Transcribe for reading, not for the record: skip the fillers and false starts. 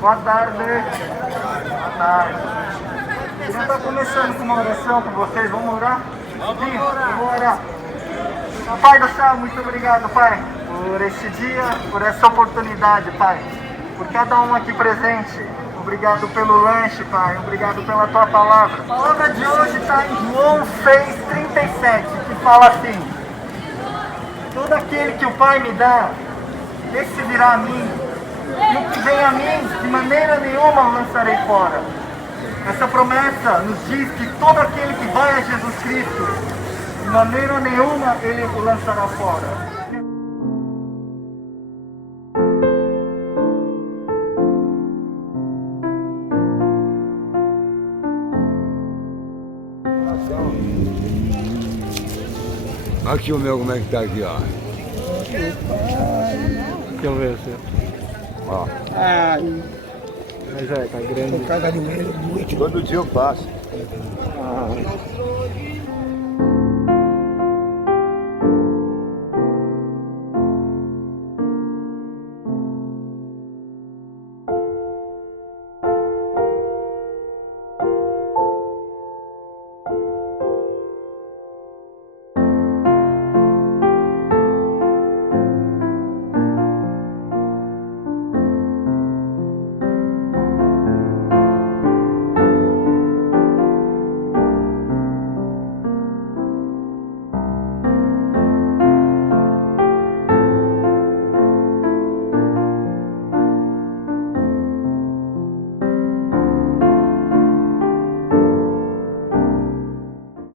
Boa tarde. Boa tarde. Queria estar começando com uma oração com vocês. Vamos orar? Vamos orar. Pai do céu, muito obrigado, Pai, por este dia, por essa oportunidade, Pai. Por cada um aqui presente. Obrigado pelo lanche, Pai. Obrigado pela Tua palavra. A palavra de hoje está em João 6,37, que fala assim: todo aquele que o Pai me dá, esse virá a mim. E o que vem a mim, de maneira nenhuma o lançarei fora. Essa promessa nos diz que todo aquele que vai a Jesus Cristo, de maneira nenhuma ele o lançará fora. Aqui o meu, como é que tá aqui, ó. Deixa eu ver assim. Ó. Ai. Mas é, tá grande. Todo dia eu passo. Ah.